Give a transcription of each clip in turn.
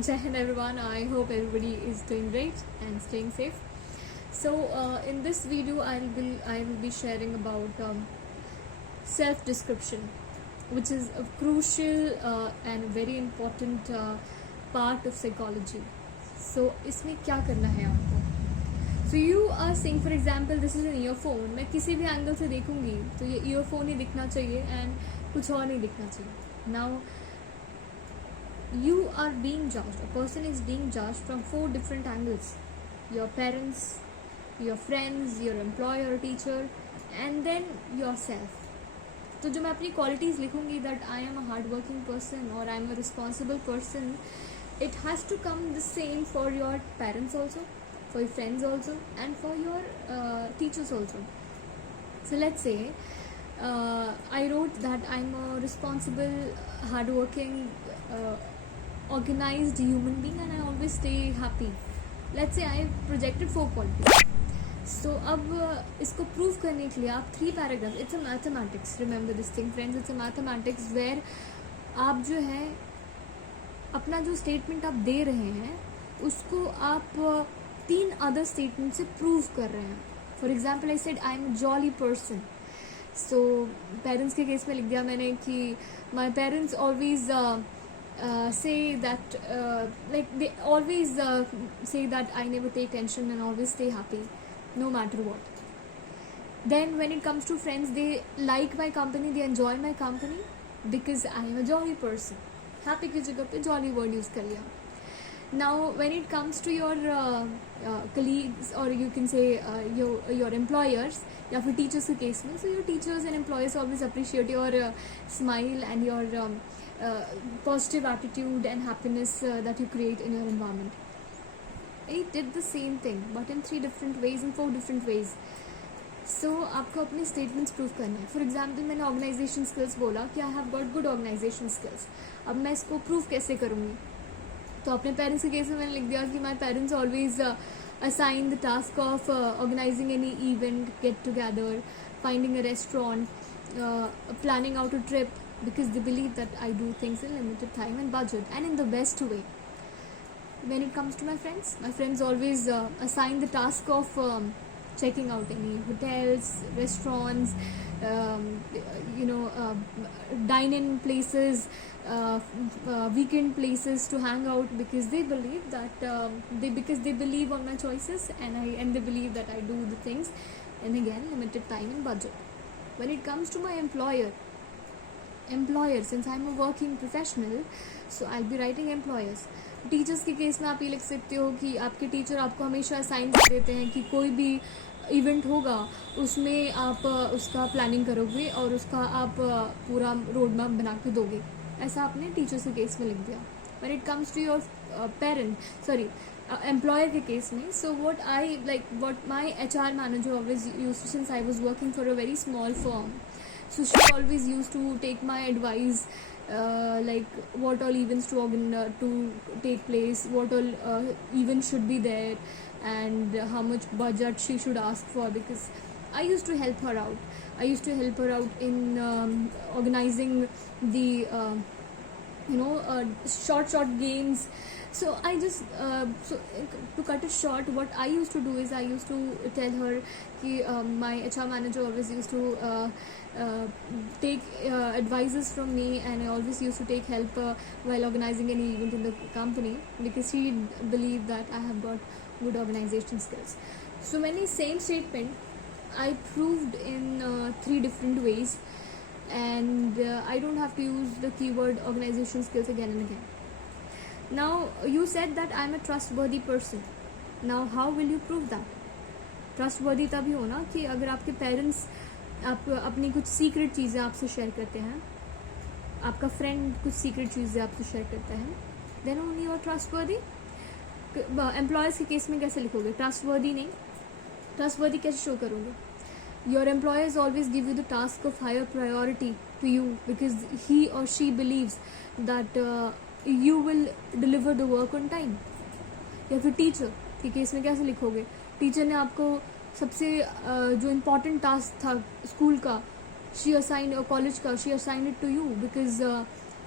Jai Hind everyone, I hope everybody is doing great and staying safe. So in this video I will be sharing about self description, which is a crucial and very important part of psychology. So इसमें क्या करना है आपको? So you are saying, for example, this is an earphone. मैं किसी भी angle से देखूंगी तो ये earphone ही दिखना चाहिए and कुछ और नहीं दिखना चाहिए. Now you are being judged. A person is being judged from 4 different angles: your parents, your friends, your employer, teacher, and then yourself. तो जो मैं अपनी qualities लिखूंगी, that I am a hardworking person or I am a responsible person, it has to come the same for your parents also, for your friends also, and for your teachers also. So let's say I wrote that I'm a responsible, hardworking, organized human being and I always stay happy. Let's say I projected 4 qualities. So अब इसको prove करने के लिए आप 3 paragraph, it's a mathematics, remember this thing friends, it's a mathematics where आप जो है अपना जो स्टेटमेंट आप दे रहे हैं उसको आप 3 अदर स्टेटमेंट से प्रूव कर रहे हैं. For example I said I am a jolly person. So parents के केस में लिख दिया मैंने कि my parents always say that like they always say that I never take tension and always stay happy no matter what. Then when it comes to friends, they like my company, they enjoy my company because I am a jolly person. Happy की जगह पे jolly word use कर लिया. Now when it comes to your colleagues or you can say your employers या फिर teachers के case में, so your teachers and employers always appreciate your smile and your positive attitude and happiness that you create in your environment. I did the same thing but in 3 different ways, in 4 different ways. So आपको अपने statements prove करने हैं. For example, मैंने organization skills बोला कि I have got good organization skills. अब मैं इसको prove कैसे करूँगी? तो अपने पेरेंट्स के केस में मैंने लिख दिया कि my parents always assign the task of organizing any event, get together, finding a restaurant, planning out a trip, because they believe that I do things in limited time and budget and in the best way. When it comes to my friends always assign the task of checking out any hotels, restaurants, dine-in places, weekend places to hang out, because they believe that they believe on my choices and they believe that I do the things and again limited time and budget. When it comes to my employer, since I'm a working professional, so I'll be writing employers. Teachers के case में आप ये लिख सकते हो कि आपके teacher आपको हमेशा असाइन कर देते हैं कि कोई भी इवेंट होगा उसमें आप उसका प्लानिंग करोगे और उसका आप पूरा रोड मैप बना के दोगे. ऐसा आपने टीचर्स के केस में लिख दिया. When it comes to your employer के केस में, so what my HR manager always used, since I was working for a very small firm, so she always used to take my advice, like what all events to take place, what all events should be there, and how much budget she should ask for, because I used to help her out. I used to help her out in organizing the short games. So I just so to cut it short, what I used to do is I used to tell her कि my HR manager always used to take advices from me, and I always used to take help while organizing any event in the company, because she believed that I have got good organization skills. So many same statement I proved in 3 different ways, and I don't have to use the keyword organization skills again and again. Now you said that I'm a trustworthy person. Now how will you prove that? Trustworthy तभी हो ना कि अगर आपके parents आप अपनी कुछ secret चीज़ें आपसे शेयर करते हैं, आपका फ्रेंड कुछ सीक्रेट चीज़ें आपसे शेयर करता है, then only you are trustworthy. Employers के केस में कैसे लिखोगे? ट्रस्टवर्दी नहीं. ट्रस्टवर्दी कैसे शो करोगे? Your employers always give you the task of higher priority to you, because he और she believes that you will deliver the work on time. या फिर टीचर के केस में कैसे लिखोगे? टीचर ने आपको सबसे जो इम्पोर्टेंट टास्क था स्कूल का, शी असाइन, और कॉलेज का, she assign it to you because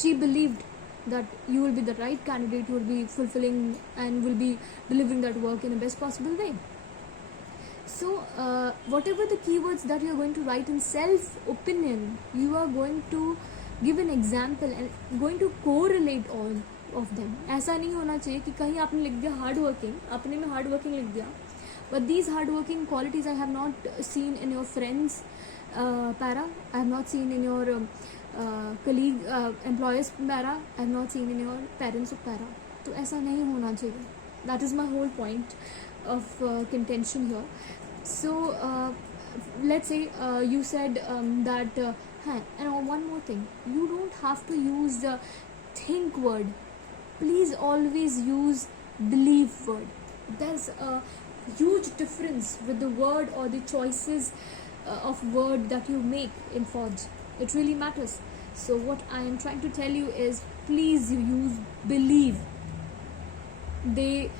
she believed that you will be the right candidate, you will be fulfilling and will be delivering that work in the best possible way. So whatever the keywords that you are going to write in self opinion, you are going to give an example and going to correlate all of them. ऐसा नहीं होना चाहिए कि कहीं आपने लिख दिया hard working, अपने में हार्ड वर्किंग लिख दिया, but these hard working qualities I have not seen in your friends para, I have not seen in your colleague employers para, I have not seen in your parents of para. तो ऐसा नहीं होना चाहिए. That is my whole point of contention here. So let's say you said that and one more thing, you don't have to use the think word. Please always use believe word. There's a huge difference with the word or the choices of word that you make in Forge. It really matters. So what I am trying to tell you is, please use believe. They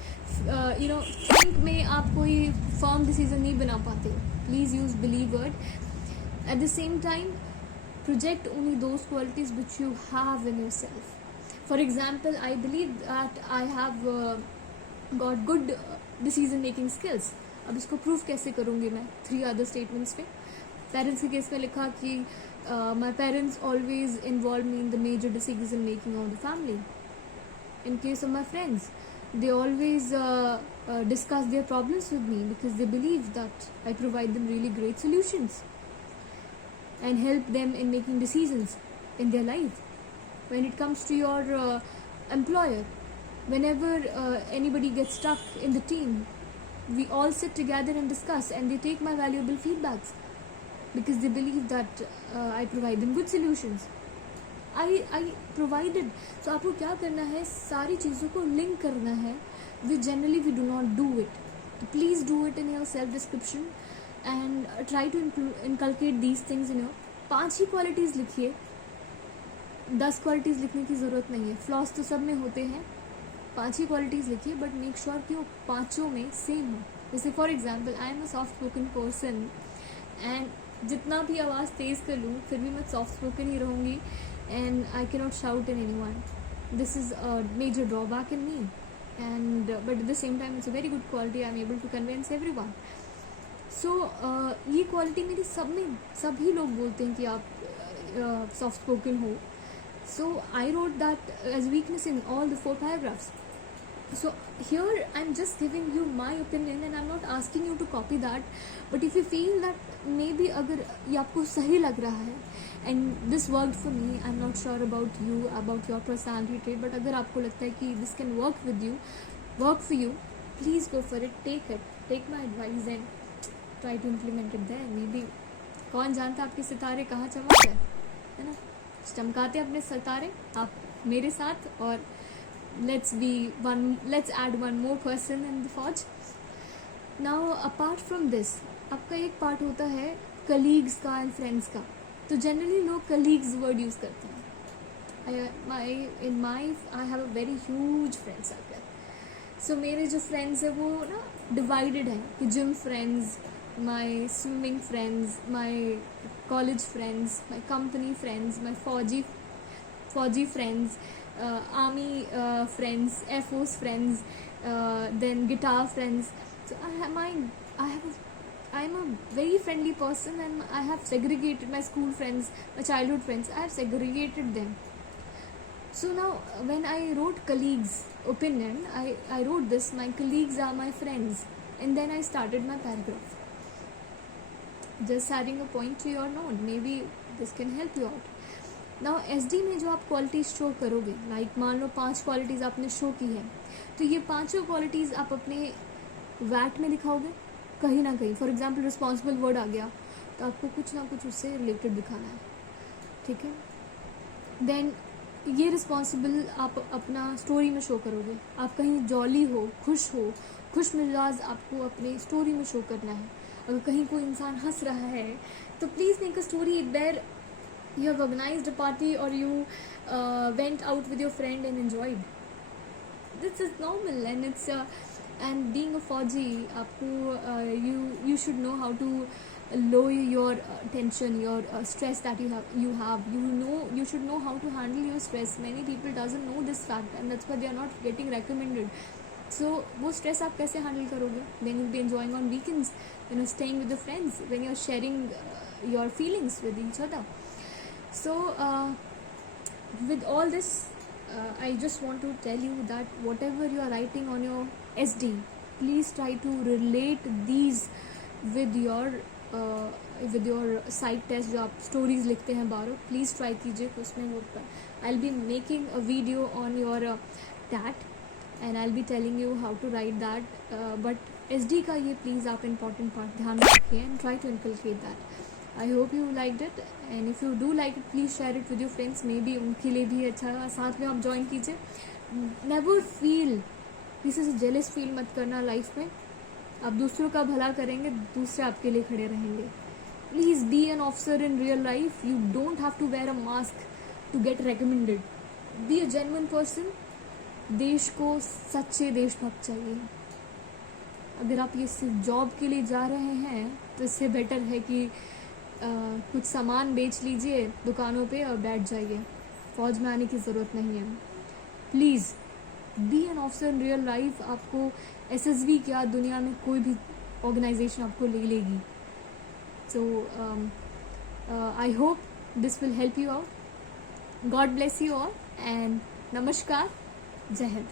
think में आप कोई firm decision नहीं बना पाते. Please use believe word. At the same time, project only those qualities which you have in yourself. For example, I believe that I have got good decision making skills. अब इसको prove कैसे करूँगी मैं? 3 other statements में. Parents के case में लिखा कि my parents always involved me in the major decision making of the family. In case of my friends, they always discuss their problems with me because they believe that I provide them really great solutions and help them in making decisions in their life. When it comes to your employer, whenever anybody gets stuck in the team, we all sit together and discuss, and they take my valuable feedbacks because they believe that I provide them good solutions. I provided. So आपको क्या करना है, सारी चीज़ों को link करना है, which generally we do not do it. So please do it in your self description and try to inculcate these things in your. 5 he qualities लिखिए, 10 qualities लिखने की ज़रूरत नहीं है. Flaws तो सब में होते हैं, 5 ही qualities लिखिए, but make sure कि वो 5 में same हो. जैसे for example, I am a soft spoken person and जितना भी आवाज़ तेज़ कर लूँ फिर भी मैं soft spoken ही रहूँगी, and I cannot shout in anyone. This is a major drawback in me, and but at the same time it's a very good quality. I'm able to convince everyone. So ये quality मेरी सब में, सभी लोग बोलते हैं कि आप soft spoken हो. So I wrote that as weakness in all the 4 paragraphs. So here I'm just giving you my opinion and I'm not asking you to copy that, but if you feel that maybe अगर ये आपको सही लग रहा है and this worked for me, I'm not sure about you, about your personality trait, but अगर आपको लगता है कि this can work for you, please go for it, take my advice and try to implement it there. Maybe कौन जानता आपके सितारे कहाँ चमक गए, है ना? चमकाते अपने सितारे आप मेरे साथ, और let's add one more person in the Forge. Now apart from this, आपका एक पार्ट होता है colleagues का and friends का. तो जनरली लोग colleagues वर्ड यूज़ करते हैं. I have a very huge friend circle. So मेरे जो friends है वो ना divided है कि gym friends, my swimming friends, my college friends, my company friends, my Fauji friends, army friends, Air Force friends, then guitar friends. So I'm a very friendly person, and I have segregated my school friends, my childhood friends. I have segregated them. So now when I wrote colleagues opinion, I wrote this: my colleagues are my friends, and then I started my paragraph. Just adding a point to your note. Maybe this can help you out. Now SD में जो आप qualities show करोगे, like मान लो 5 qualities आपने show की है, तो ये 5 क्वालिटीज़ आप अपने वैट में दिखाओगे कहीं ना कहीं. फॉर एग्जांपल रिस्पॉन्सिबल वर्ड आ गया तो आपको कुछ ना कुछ उससे रिलेटेड दिखाना है, ठीक है. देन ये रिस्पॉन्सिबल आप अपना स्टोरी में शो करोगे. आप कहीं जॉली हो, खुश मिजाज आपको अपनी स्टोरी में शो करना है. अगर कहीं कोई इंसान हंस रहा है तो please make a story where you have organized a party or you went out with your friend and enjoyed. This is normal, and it's and being a Fauji, आपको you should know how to lower your tension, your stress that you have. You should know how to handle your stress. Many people doesn't know this fact, and that's why they are not getting recommended. So वो stress आप कैसे handle करोगे? When you'll be enjoying on weekends, when you're staying with the friends, when you're sharing your feelings with each other. So with all this, I just want to tell you that whatever you are writing on your SD, please try to relate these with your side test जो आप stories लिखते हैं बारो. Please try कीजिए कि उसमें वो. I will be making a video on your TAT and I will be telling you how to write that. But SD का ये प्लीज़ आप इम्पॉर्टेंट पार्ट ध्यान रखिए and try to inculcate that. I hope you liked it, and if you do like it, please share it with your friends. Maybe उनके लिए भी अच्छा साथ में आप ज्वाइन कीजिए. Never feel किसी से jealous feel मत करना लाइफ में. आप दूसरों का भला करेंगे, दूसरे आपके लिए खड़े रहेंगे. Please be an officer in real life. You don't have to wear a mask to get recommended. Be a genuine person. देश को सच्चे देशभक्त चाहिए. अगर आप ये सिर्फ जॉब के लिए जा रहे हैं तो इससे बेटर है कि कुछ सामान बेच लीजिए दुकानों पे और बैठ जाइए. फौज में आने की ज़रूरत नहीं है. Please be an officer in real life. आपको SSB क्या दुनिया में कोई भी ऑर्गेनाइजेशन आपको ले लेगी. So I hope this will help you out. God bless you all and नमस्कार. जय हिंद.